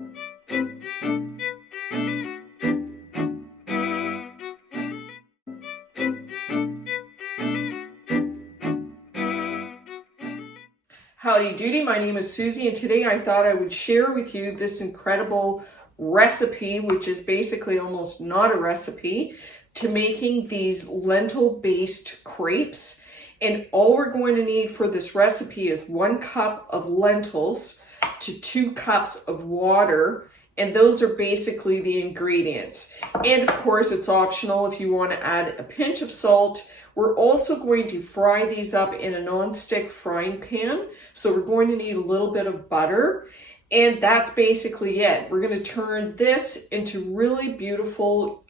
Howdy doody, my name is Susie, and today I thought I would share with you this incredible recipe, which is basically almost not a recipe, to making these lentil-based crepes. And all we're going to need for this recipe is 1 cup of lentils to 2 cups of water, and those are basically the ingredients. And of course, it's optional if you want to add a pinch of salt. We're also going to fry these up in a non-stick frying pan. So we're going to need a little bit of butter, and that's basically it. We're going to turn this into really beautiful,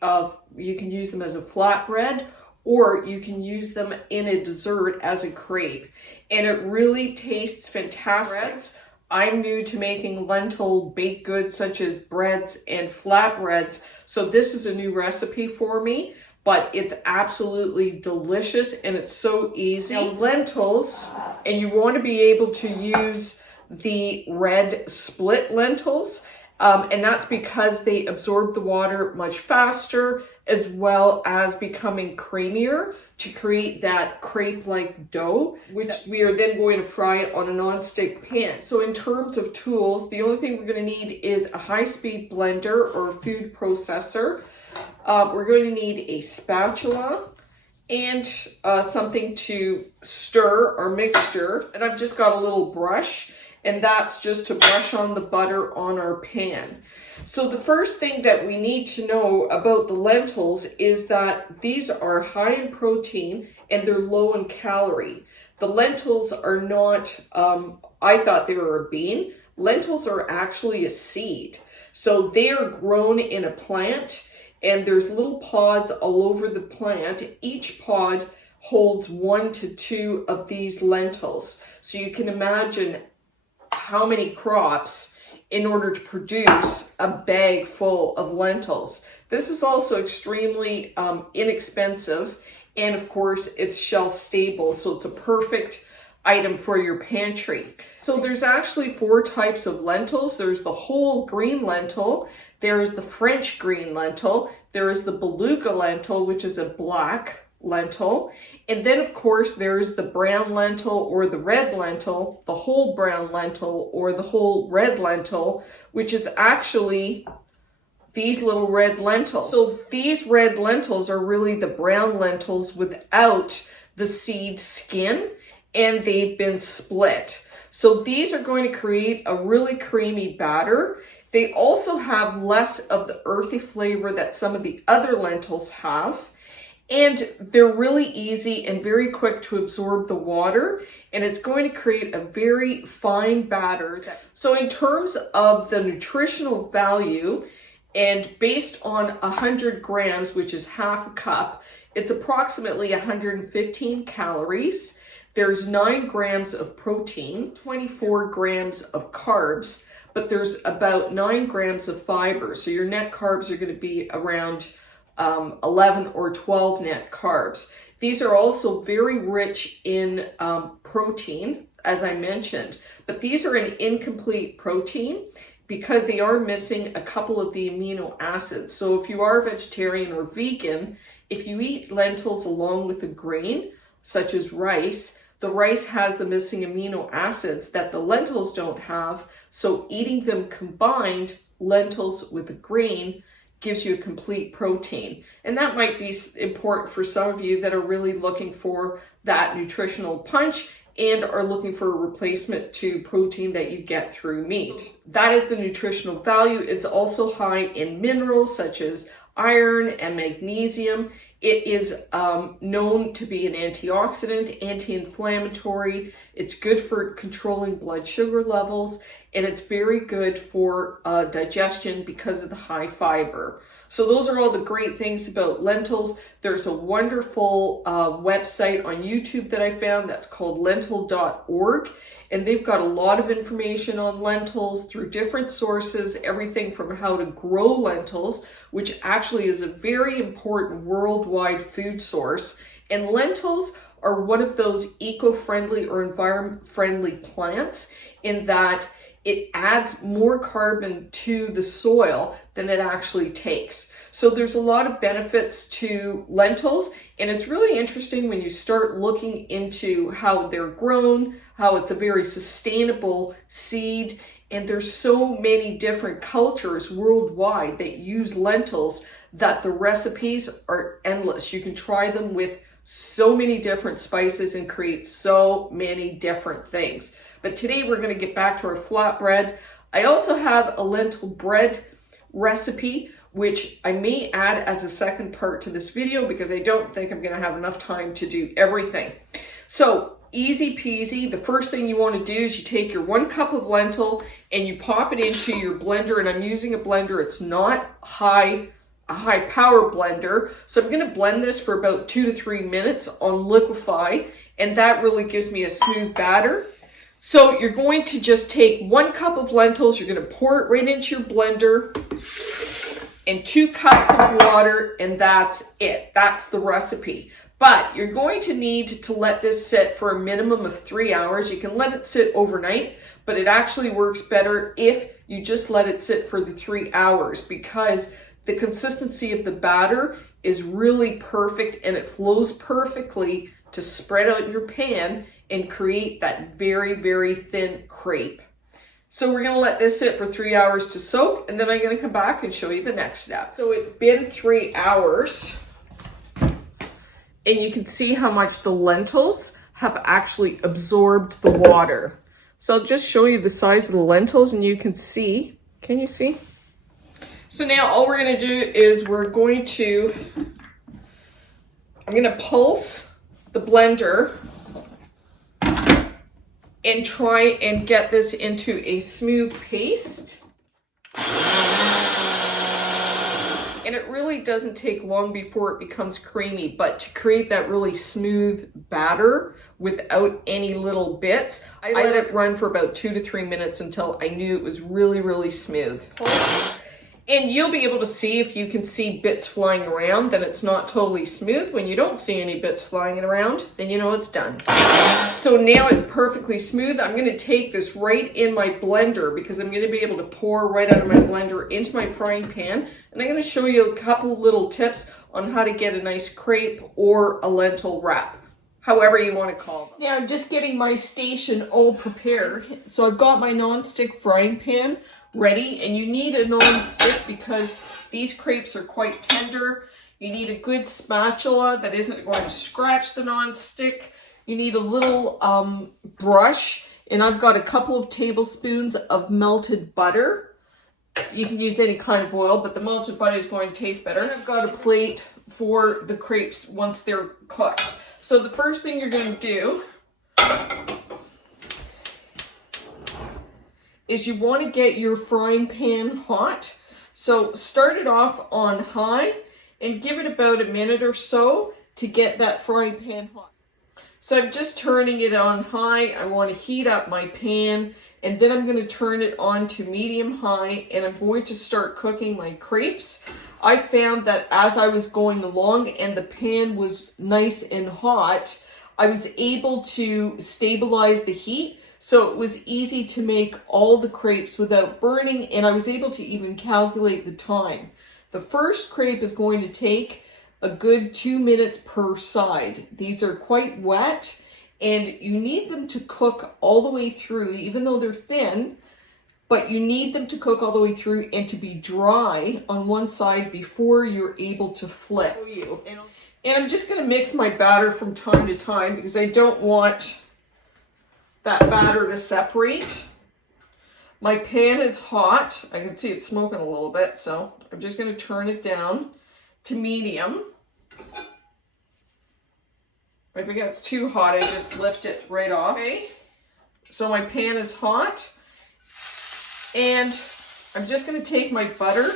you can use them as a flatbread, or you can use them in a dessert as a crepe. And it really tastes fantastic. I'm new to making lentil baked goods such as breads and flatbreads, so this is a new recipe for me. But it's absolutely delicious and it's so easy. Now, lentils, and you want to be able to use the red split lentils, and that's because they absorb the water much faster, as well as becoming creamier to create that crepe-like dough, which we are then going to fry on a non-stick pan. So in terms of tools, the only thing we're going to need is a high-speed blender or food processor. We're going to need a spatula and something to stir our mixture. And I've just got a little brush, and that's just to brush on the butter on our pan. So the first thing that we need to know about the lentils is that these are high in protein and they're low in calorie. The lentils are not, I thought they were a bean. Lentils are actually a seed. So they are grown in a plant, and there's little pods all over the plant. Each pod holds 1 to 2 of these lentils. So you can imagine how many crops in order to produce a bag full of lentils. This is also extremely inexpensive, and of course it's shelf stable, so it's a perfect item for your pantry. So there's actually 4 types of lentils. There's the whole green lentil, there is the French green lentil, there is the beluga lentil, which is a black lentil, and then of course there's the brown lentil or the red lentil, the whole brown lentil or the whole red lentil, which is actually these little red lentils. So these red lentils are really the brown lentils without the seed skin, and they've been split. So these are going to create a really creamy batter. They also have less of the earthy flavor that some of the other lentils have. And they're really easy and very quick to absorb the water. And it's going to create a very fine batter. So in terms of the nutritional value, and based on 100 grams, which is half a cup, it's approximately 115 calories. There's 9 grams of protein, 24 grams of carbs, but there's about 9 grams of fiber. So your net carbs are going to be around 11 or 12 net carbs. These are also very rich in protein, as I mentioned, but these are an incomplete protein because they are missing a couple of the amino acids. So if you are vegetarian or vegan, if you eat lentils along with a grain, such as rice, the rice has the missing amino acids that the lentils don't have, so eating them combined, lentils with a grain, gives you a complete protein. And that might be important for some of you that are really looking for that nutritional punch and are looking for a replacement to protein that you get through meat. That is the nutritional value. It's also high in minerals such as iron and magnesium. It is known to be an antioxidant, anti-inflammatory. It's good for controlling blood sugar levels, and it's very good for digestion because of the high fiber. So those are all the great things about lentils. There's a wonderful website on YouTube that I found that's called lentil.org, and they've got a lot of information on lentils through different sources, everything from how to grow lentils, which actually is a very important worldwide food source. And lentils are one of those eco-friendly or environment-friendly plants in that it adds more carbon to the soil than it actually takes. So there's a lot of benefits to lentils, and it's really interesting when you start looking into how they're grown, how it's a very sustainable seed, and there's so many different cultures worldwide that use lentils that the recipes are endless. You can try them with so many different spices and create so many different things. But today we're going to get back to our flatbread. I also have a lentil bread recipe, which I may add as a second part to this video because I don't think I'm going to have enough time to do everything. So easy peasy. The first thing you want to do is you take your 1 cup of lentil and you pop it into your blender, and I'm using a blender. It's not a high power blender. So I'm going to blend this for about 2 to 3 minutes on liquefy, and that really gives me a smooth batter. So you're going to just take 1 cup of lentils, you're going to pour it right into your blender, and 2 cups of water, and that's it. That's the recipe. But you're going to need to let this sit for a minimum of 3 hours. You can let it sit overnight, but it actually works better if you just let it sit for the 3 hours, because the consistency of the batter is really perfect and it flows perfectly to spread out your pan and create that very, very thin crepe. So we're going to let this sit for 3 hours to soak, and then I'm going to come back and show you the next step. So it's been 3 hours, and you can see how much the lentils have actually absorbed the water. So I'll just show you the size of the lentils, and you can see. Can you see? So now all we're going to do is I'm going to pulse the blender and try and get this into a smooth paste. And it really doesn't take long before it becomes creamy, but to create that really smooth batter without any little bits, I let it run for about 2 to 3 minutes until I knew it was really, really smooth. And you'll be able to see, if you can see bits flying around, then it's not totally smooth. When you don't see any bits flying around, then you know it's done. So now it's perfectly smooth. I'm going to take this right in my blender because I'm going to be able to pour right out of my blender into my frying pan. And I'm going to show you a couple little tips on how to get a nice crepe or a lentil wrap, however you want to call them. Now I'm just getting my station all prepared. So I've got my non-stick frying pan ready, and you need a non-stick because these crepes are quite tender. You need a good spatula that isn't going to scratch the non-stick. You need a little brush, and I've got a couple of tablespoons of melted butter. You can use any kind of oil, but the melted butter is going to taste better. And I've got a plate for the crepes once they're cooked. So the first thing you're going to do is you want to get your frying pan hot. So start it off on high and give it about a minute or so to get that frying pan hot. So I'm just turning it on high. I want to heat up my pan, and then I'm going to turn it on to medium high, and I'm going to start cooking my crepes. I found that as I was going along and the pan was nice and hot, I was able to stabilize the heat. So it was easy to make all the crepes without burning, and I was able to even calculate the time. The first crepe is going to take a good 2 minutes per side. These are quite wet, and you need them to cook all the way through, even though they're thin, but you need them to cook all the way through and to be dry on one side before you're able to flip. And I'm just going to mix my batter from time to time because I don't want that batter to separate. My pan is hot. I can see it smoking a little bit, so I'm just going to turn it down to medium. If it gets too hot, I just lift it right off. Okay. So my pan is hot, and I'm just going to take my butter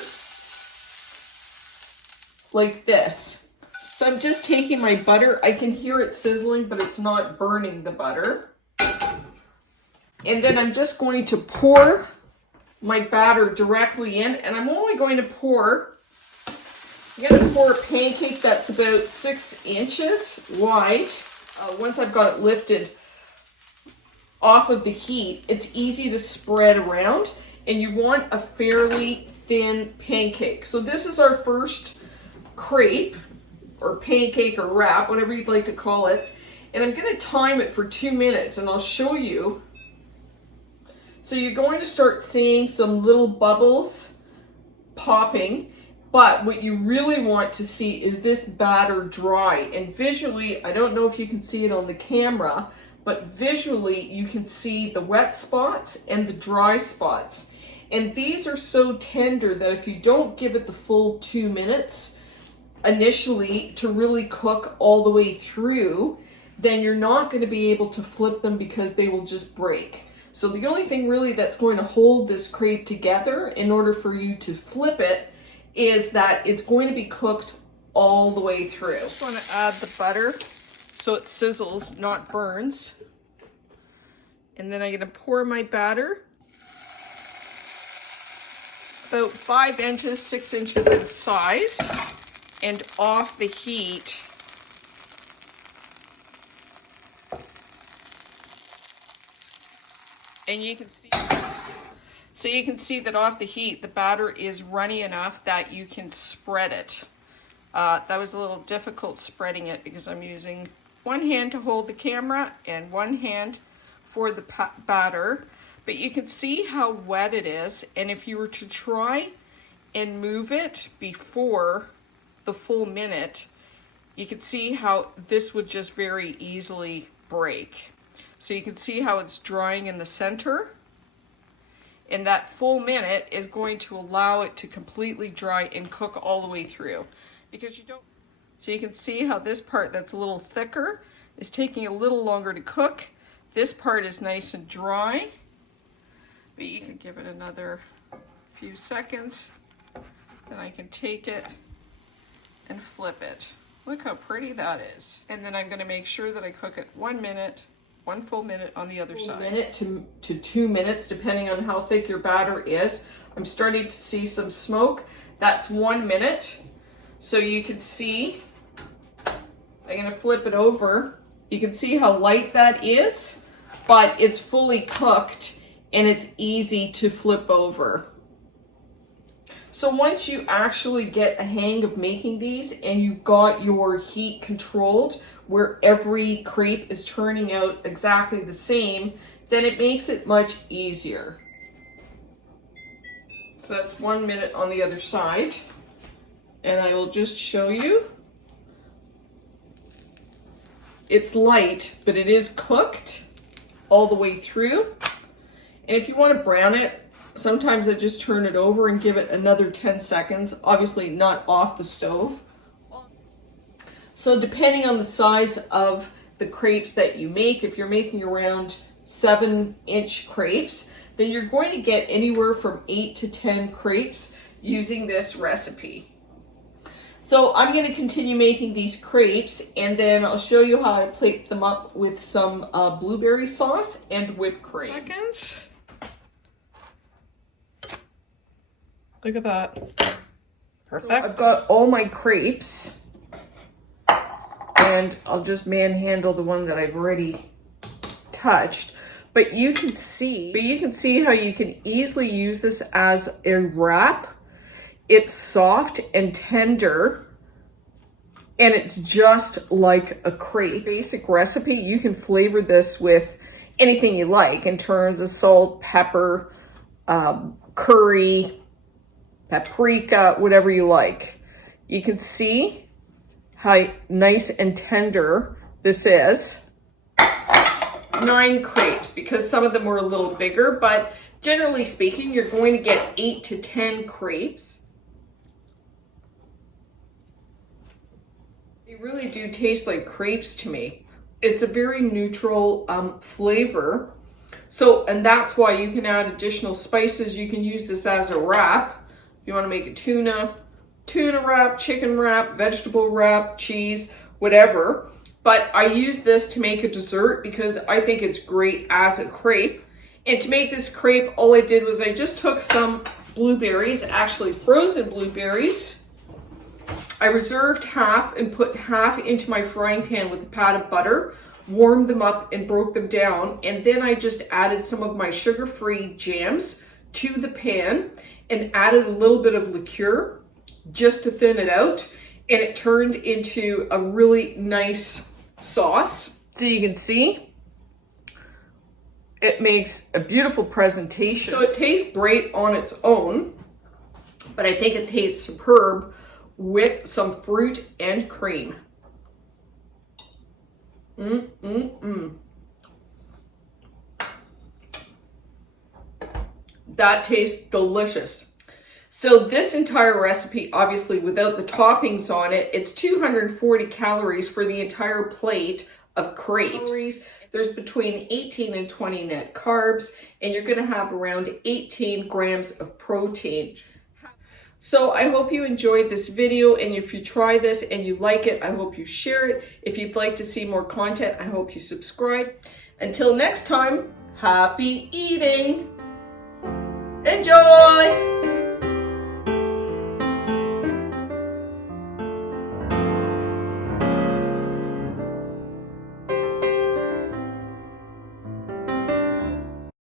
like this. So I'm just taking my butter. I can hear it sizzling, but it's not burning the butter. And then I'm just going to pour my batter directly in, and I'm only going to pour, I'm going to pour a pancake that's about 6 inches wide. Once I've got it lifted off of the heat, it's easy to spread around, and you want a fairly thin pancake. So this is our first crepe or pancake or wrap, whatever you'd like to call it. And I'm going to time it for 2 minutes, and I'll show you. So you're going to start seeing some little bubbles popping, but what you really want to see is this batter dry. And visually, I don't know if you can see it on the camera, but visually you can see the wet spots and the dry spots. And these are so tender that if you don't give it the full 2 minutes initially to really cook all the way through, then you're not going to be able to flip them because they will just break. So the only thing really that's going to hold this crepe together in order for you to flip it is that it's going to be cooked all the way through. I just want to add the butter so it sizzles, not burns. And then I'm going to pour my batter. About 5 inches, 6 inches in size, and off the heat. And you can see, so you can see that off the heat, the batter is runny enough that you can spread it. That was a little difficult spreading it because I'm using one hand to hold the camera and one hand for the batter. But you can see how wet it is, and if you were to try and move it before the full minute, you can see how this would just very easily break. So you can see how it's drying in the center, and that full minute is going to allow it to completely dry and cook all the way through. Because you don't. So you can see how this part that's a little thicker is taking a little longer to cook. This part is nice and dry. But you can give it another few seconds, then I can take it and flip it. Look how pretty that is. And then I'm going to make sure that I cook it 1 minute, 1 full minute on the other side. 1 minute to 2 minutes, depending on how thick your batter is. I'm starting to see some smoke. That's 1 minute. So you can see, I'm going to flip it over. You can see how light that is, but it's fully cooked. And it's easy to flip over. So once you actually get a hang of making these and you've got your heat controlled where every crepe is turning out exactly the same, then it makes it much easier. So that's 1 minute on the other side. And I will just show you. It's light, but it is cooked all the way through. And if you want to brown it, sometimes I just turn it over and give it another 10 seconds, obviously not off the stove. So depending on the size of the crepes that you make, if you're making around 7-inch crepes, then you're going to get anywhere from 8 to 10 crepes using this recipe. So I'm going to continue making these crepes, and then I'll show you how I plate them up with some blueberry sauce and whipped cream. Seconds. Look at that. Perfect. So I've got all my crepes, and I'll just manhandle the one that I've already touched. But you can see how you can easily use this as a wrap. It's soft and tender, and it's just like a crepe. Basic recipe, you can flavor this with anything you like in terms of salt, pepper, curry, paprika, whatever you like. You can see how nice and tender this is. 9 crepes, because some of them were a little bigger, but generally speaking, you're going to get 8 to 10 crepes. They really do taste like crepes to me. It's a very neutral flavor. So, and that's why you can add additional spices. You can use this as a wrap. You want to make a tuna wrap, chicken wrap, vegetable wrap, cheese, whatever. But I use this to make a dessert because I think it's great as a crepe. And to make this crepe, all I did was I just took some blueberries, actually frozen blueberries. I reserved half and put half into my frying pan with a pat of butter. warmed them up and broke them down. And then I just added some of my sugar-free jams to the pan and added a little bit of liqueur just to thin it out. And it turned into a really nice sauce. So you can see, it makes a beautiful presentation. So it tastes great on its own, but I think it tastes superb with some fruit and cream. That tastes delicious. So this entire recipe, obviously without the toppings on it, it's 240 calories for the entire plate of crepes. There's between 18 and 20 net carbs, and you're gonna have around 18 grams of protein. So I hope you enjoyed this video, and if you try this and you like it, I hope you share it. If you'd like to see more content, I hope you subscribe. Until next time, happy eating! Enjoy!